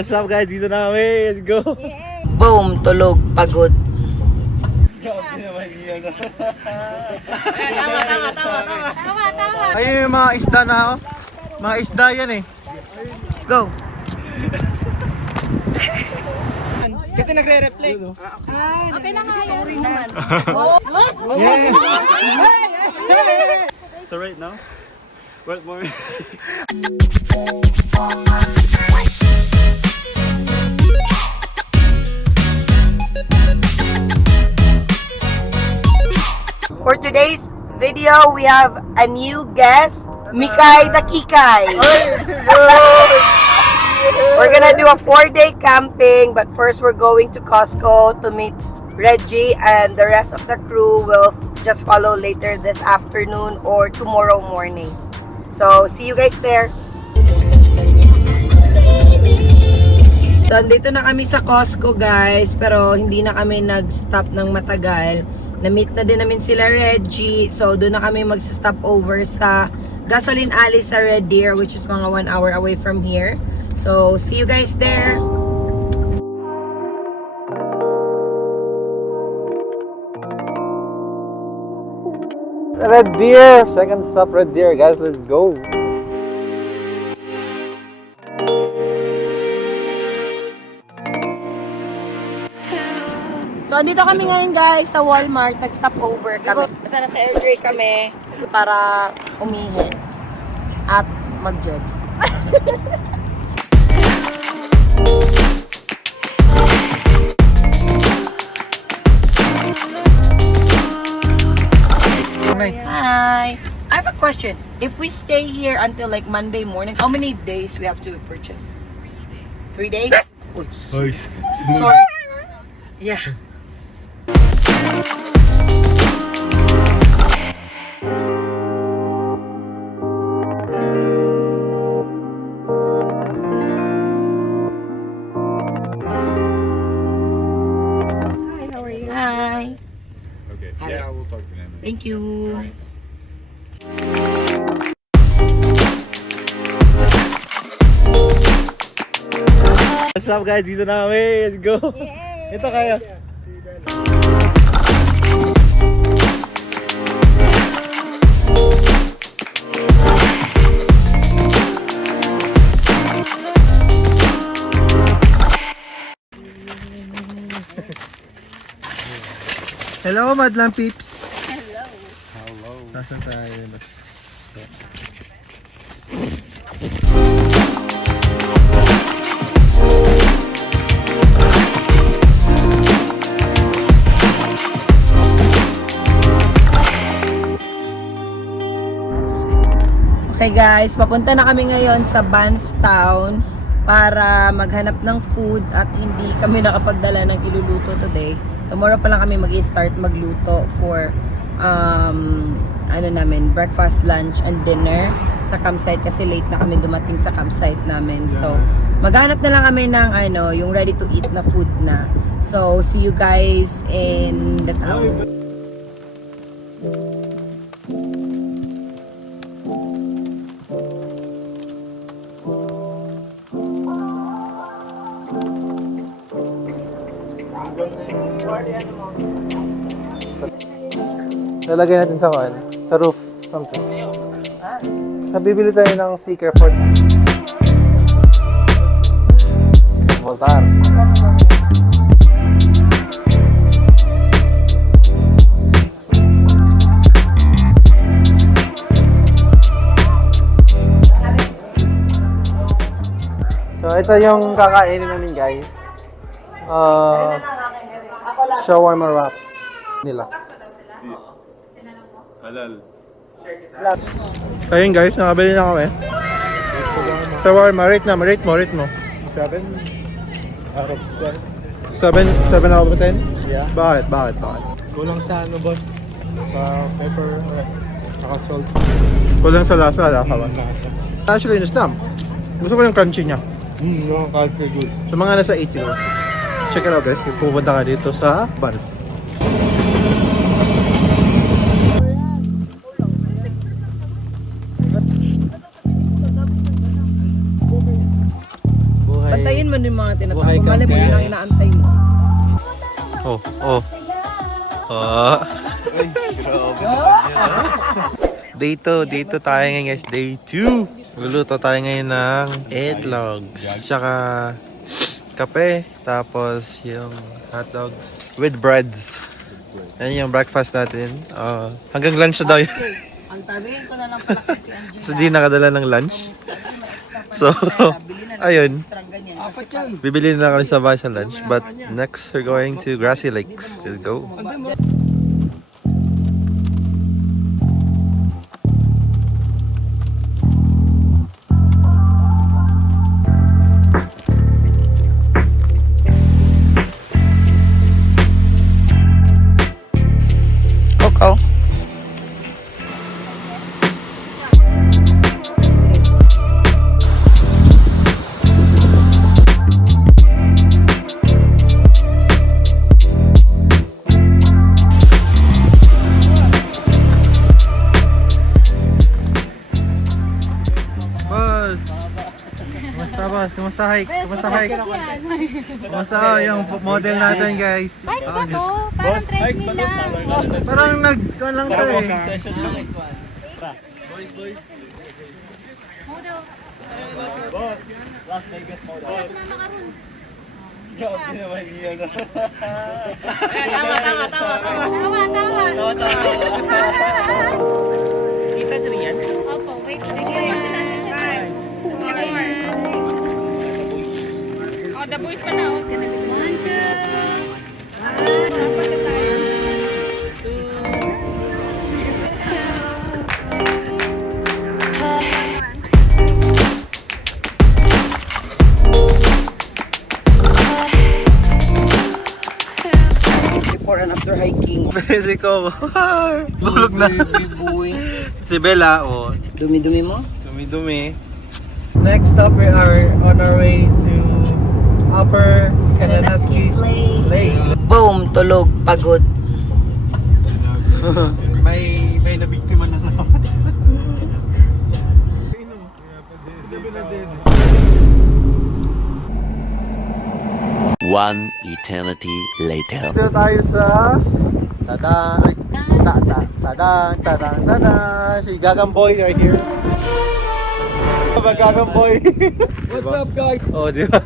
What's up guys? Dito na kami. Let's go. Boom, tulog, pagod. Grabe naman yun. Tama. Ayun yung mga isda na ako. Mga isda yan eh. Go. Kasi nagre-reflect. Okay lang nga yan. naman. So right now, what more? For today's video, we have a new guest, Mikay the Kikay. We're gonna do a 4-day camping, but first we're going to Costco to meet Reggie, and the rest of the crew will just follow later this afternoon or tomorrow morning. So, see you guys there. So, andito na kami sa Costco guys, pero hindi na kami nag-stop ng matagal. Na-meet na din namin sila Reggie, so doon na kami mag-stop over sa Gasoline Alley sa Red Deer, which is mga 1 hour away from here. So, see you guys there! Red Deer! Second stop Red Deer guys, let's go! So, andito kami ngayon guys sa Walmart. Nag-stop over kami. Basta nasa air kami para umihin at mag-jobs. Hi! I have a question. If we stay here until like Monday morning, how many days we have to purchase? 3 days? Uy. Sorry. Yeah. Hi. Okay. Hi. Yeah, we'll talk to them. Thank you. What's up guys? Dito na kami. Let's go. Ito kaya. Hello, madlang peeps. Hello. Nasaan tayo? Okay guys, papunta na kami ngayon sa Banff Town para maghanap ng food at hindi kami nakapagdala ng iluluto today. Tomorrow pa lang kami mag-start magluto for breakfast, lunch, and dinner sa campsite kasi late na kami dumating sa campsite namin. So, maghanap na lang kami ng yung ready to eat na food na. So, see you guys in the town. Lalagay natin sa kan, sa roof, something. Nabibili tayo ng sticker for Voltar. So ito yung kakainin namin guys. Shawarma wraps nila. Halal. Ayun guys, nakabili na kami. Shawarma, rate mo. 7 out of 10. 7 out of 10? Yeah. Bakit? Kulang sa boss? Sa pepper, saka salt. Kulang sa lasa ba? Actually, inastam. Gusto ko yung crunchy niya. No, culture good. So mga nasa 8 siguro. Check it out guys, pupunta ka dito sa Banff. Bantayin mo din mga tinatawag. Buhay ka, Mali mo, yun guys. ang inaantay mo. Oh, oh. Oh. Day 2 tayo ngayon guys. Day 2. Luluto tayo ngayon ng egg-logs. Tsaka kape. Tapos yung hot dogs with breads. Yan yung breakfast natin. Hanggang lunch na daw yun. Ang tabihin ko na lang pala kay Angela. So di nakadala ng lunch. So, ayun. Bibili na kami sa bahay sa lunch. But next, we're going to Grassy Lakes. Let's go. Coco. Boss! Kumusta boss? Kumusta hike? Kumusta hike? Kumusta yung model natin guys? Ay, ba to? Parang treadmill lang. Parang lang to eh. Models. Las Vegas model. Wala sumama ka ron. Grabe naman yun. Tama. Kita si Rian? Opo, wait lang. Kasi natin siya sa... Oh, the boys pala. Oh, kasi may Before and after hiking. Busy ko. Tulog na. Buhay. Si Bella, oh. Dumi-dumi mo? Dumi-dumi. Next stop, we are on our way to Upper Kananaskis Lake. Boom! Tulog. Pagod. May nabiktima na naman. One eternity later. Dito tayo sa si Gagang Boy right here. Gagang Boy. What's up guys? Oh, di ba?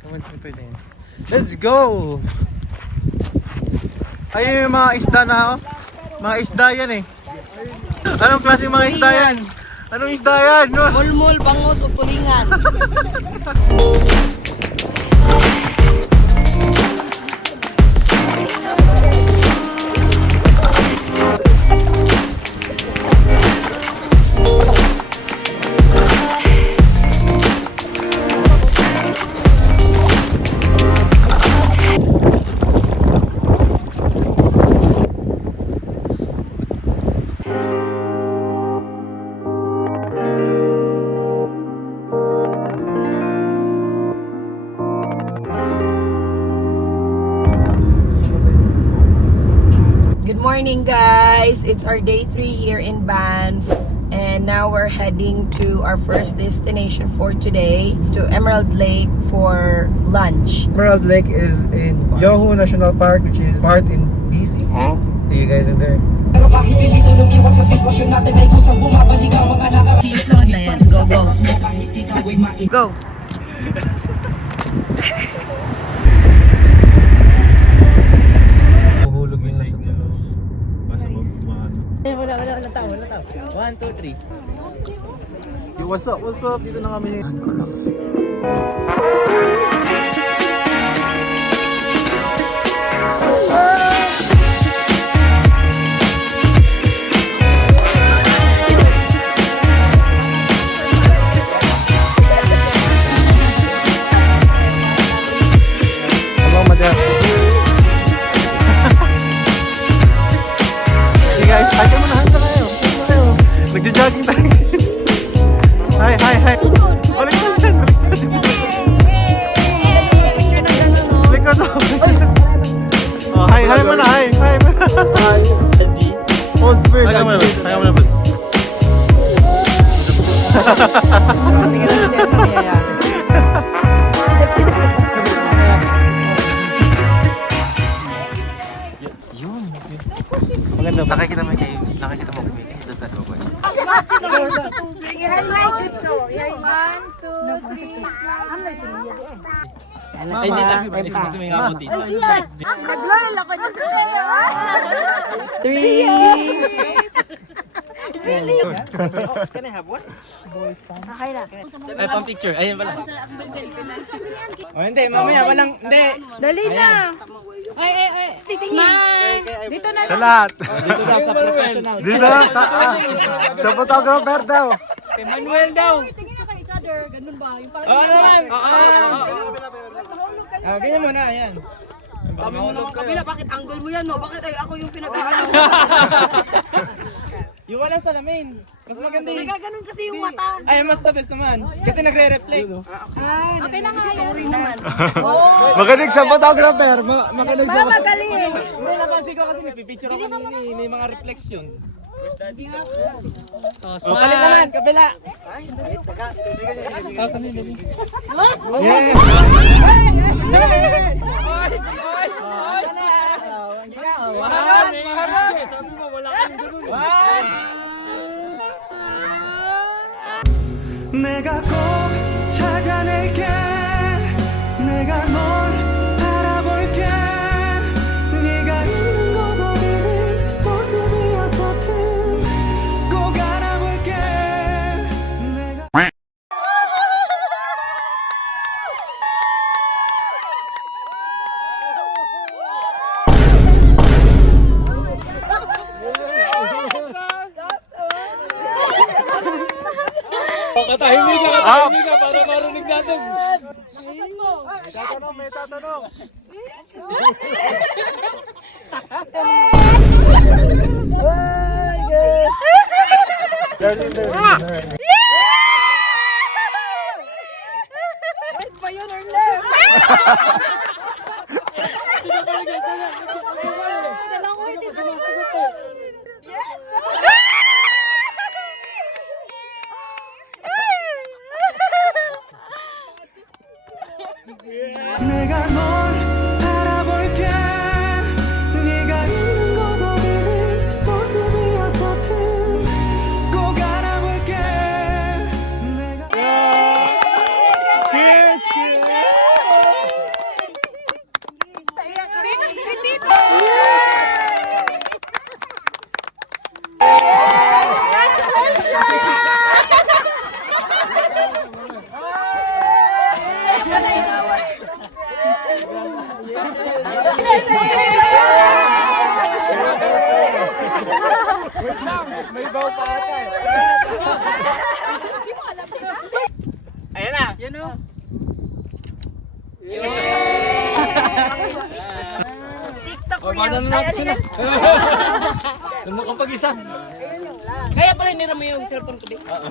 Come on, slipper na yun. Let's go! Ayun yung mga isda na ako. Mga isda yan eh. Anong klase mga isda yan? Anong isda yan? Mulmul, bangus, o tulingan. Good morning guys! It's our day 3 here in Banff and now we're heading to our first destination for today, to Emerald Lake for lunch. Emerald Lake is in Yoho National Park, which is part in BC. See you guys in there. Itlog na yan. Go, go. Go! Huhulog yun na sa tulos. Wala tao. 1, 2, 3. Yo, what's up? What's up? Dito na kami. Hello, madam. Hey guys, hi ka muna. Handa kayo. Nagja-jogging tayo. Hi. Balik na dyan. Hi mo na, hi. Hi mo na. Hold first. Hi mo na, hi mo na. Yun. Maganda ba? Nakikita mo kami. Doon tayo ba? Ay, pang picture. Ayun pala. Oh, hindi. Mamaya walang... Hindi. Dali na. Ay. Smile. Dito na. Sa lahat. Dito na sa professional. Dito sa photographer daw. Kay Manuel daw. Oo naman. Oo. Ganyan mo na. Ayan. Kami mo naman kabila, bakit angle mo yan, no? Bakit ay ako yung pinag-aano? Yung walang salamin. Mas maganda yun. Nagaganon kasi yung mata. Ay, mas the best naman. Kasi nagre-reflect. Okay na nga yan. Sorry naman. Magaling sa photographer. Magaling sa... Magaling. Hindi, napansin ko kasi may picture ako kanina eh. May mga reflection. Oh, kalit naman, kabila. 내가 꼭 찾아낼게 내가 널 알아볼게 네가 있는 곳 어디든 모습이 어떻든 꼭 알아볼게 내가 Katahimik ka para marinig natin. May tatanong. Right ba yun or left? 내가 널 알아볼게 네가 있는 곳 어디든 모습이 어떻든 꼭 알아볼게 내가 May baw pa ata eh. Ayan na. Yan o. TikTok O, reels. paano na sila? Ano kapag isa? Kaya pala nira mo yung cellphone ko.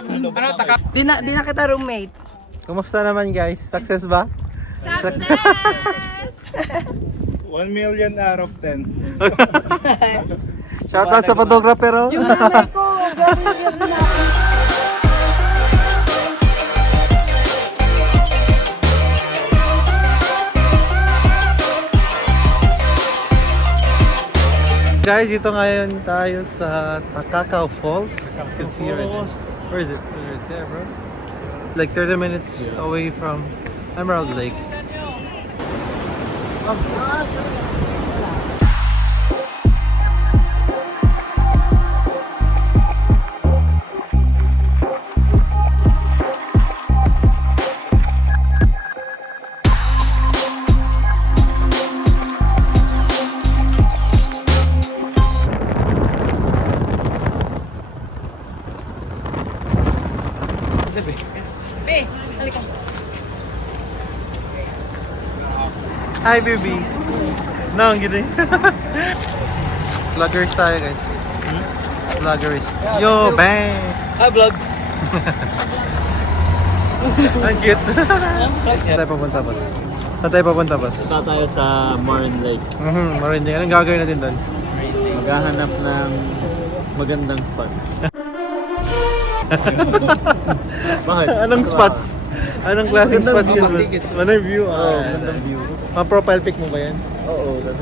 Ano, taka? Di na kita roommate. Kumusta naman guys? Success ba? Success! 1 million out of 10. Shoutout sa photographer oh. Guys, ito ngayon tayo sa Takakaw Falls. You can see right there. Where is it? Where is there, bro? Like 30 minutes away from Emerald Lake. Hi, baby. No, ang gini. Vloggers tayo, guys. Vloggers. Yo, bang! Vlogs. Ang cute. Saan tayo papunta, boss? Saan tayo papunta, boss? Punta tayo sa Morin Lake. Marindi. Anong gagawin natin doon? Maghahanap ng magandang spots. Bakit? Anong spots? Anong klaseng spots yun, boss? Anong view? Magandang view. Ma-profile pic mo ba yan? Oo, kasi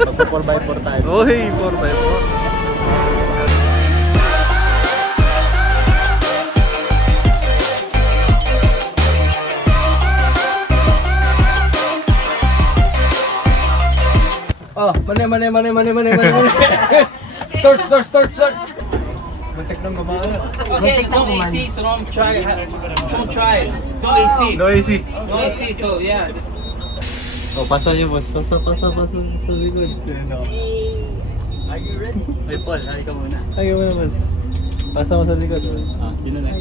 pagpa 4x4 tayo. Uy, 4x4. Oh, mani. Start. Okay, no AC, so don't try. Don't try. No AC. No AC. No AC, so yeah. Just Oh, pasa niyo, boss. Pasa sa likod. Are you ready? Hey Paul, hi ka muna. Ayaw mo na, boss. Pasa mo sa likod. Ah, sino na?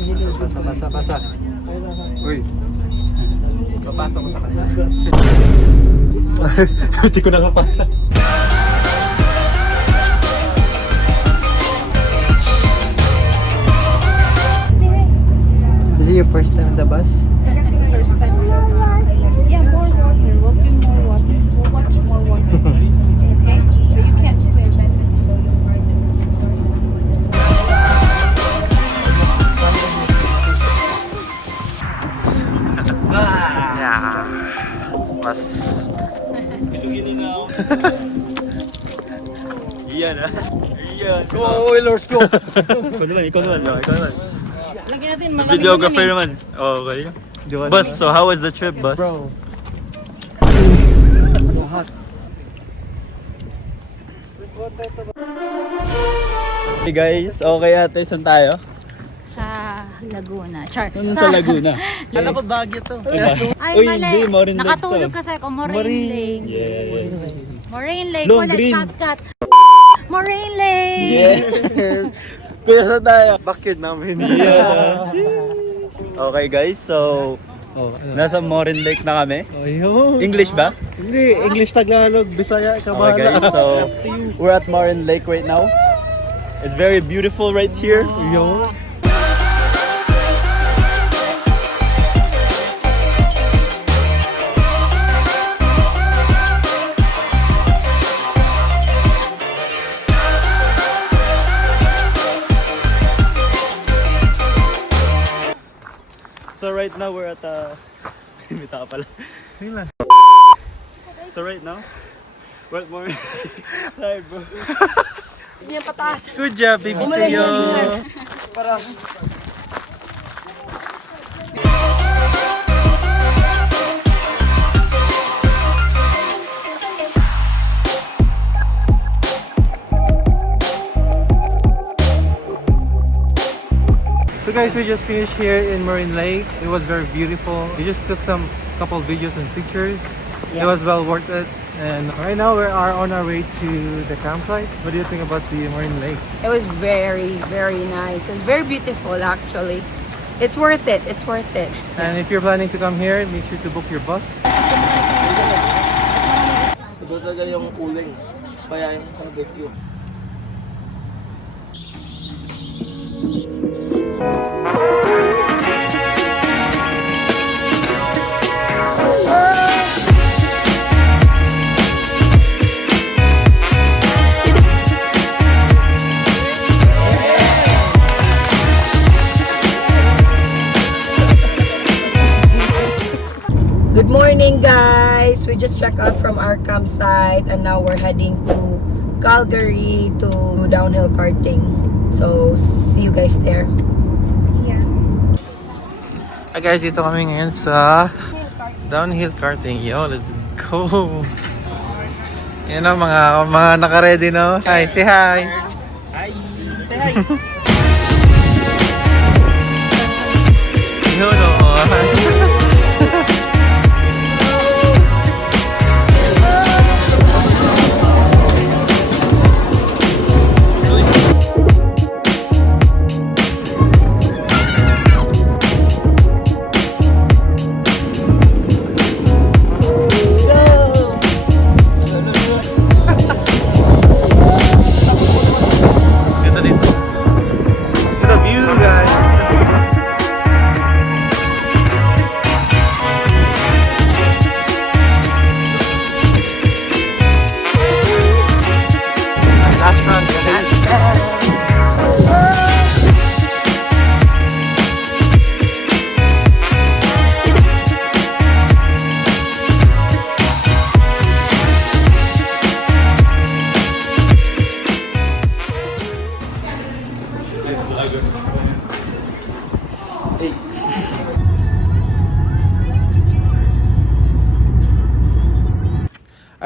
Pasa. Uy. Papasok ko sa kanila. Hindi ko nakapasa. Is it your first time on the bus? First time. Yeah, more water. We'll do more water. We'll watch more water. Okay? But you can't swim. Yeah. Mas... Ilugin na ako. Iyan ah. Iyan. go, Lord, go. Ikaw naman. Lagyan natin Videographer naman. Oh, okay. Boss, so how was the trip, boss? Bro. Hey guys, okay ate, saan tayo? sa Laguna. Char. Ano sa Laguna? Alam ko Baguio to. Ay, Uy, mali. hindi, Morin Lake Nakatulog to. kasi ako. Moraine Lake. Yes. Moraine Lake. Long Wala Green. cut. Moraine Lake. Yes. Kuya, saan tayo? Backyard namin. Yeah. Okay guys, so nasa Morin Lake na kami. Ayun. English ba? Hindi, English, Tagalog, Bisaya, ikaw Okay bahala. guys, so we're at Morin Lake right now. It's very beautiful right here. Yo. So right now we're at may tao pala. Yun lang. So right now we're at Morin. Sorry bro. Hindi yan pataas. Good job, baby Teo. So guys, we just finished here in Morin Lake. It was very beautiful. We just took some couple videos and pictures. It was well worth it. And right now we are on our way to the campsite. What do you think about the Morin Lake? It was very, very nice. It was very beautiful actually. It's worth it. It's worth it. And if you're planning to come here, make sure to book your bus. Ito talaga yung uling. Kaya yung barbecue. Good morning, guys. We just checked out from our campsite and now we're heading to Calgary to downhill karting. So, see you guys there. See ya. Hi guys, dito kami ngayon sa downhill karting. Yo, let's go! Yan o, mga naka-ready na. Hi, say hi! Hi. Yun o. Ganda dito.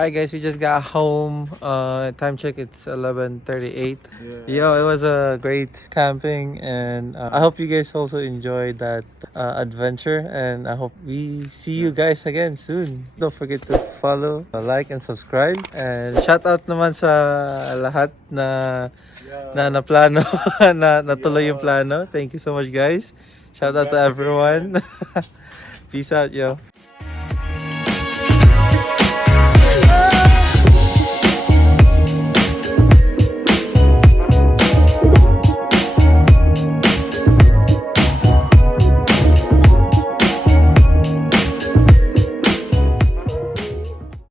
Alright guys, we just got home. Time check, it's 11:38. Yo, it was a great camping, and I hope you guys also enjoyed that adventure, and I hope we see you guys again soon. Don't forget to follow, like, and subscribe. And shout out naman sa lahat na plano na natuloy yung plano. Thank you so much guys. Shout out to everyone. Peace out, yo.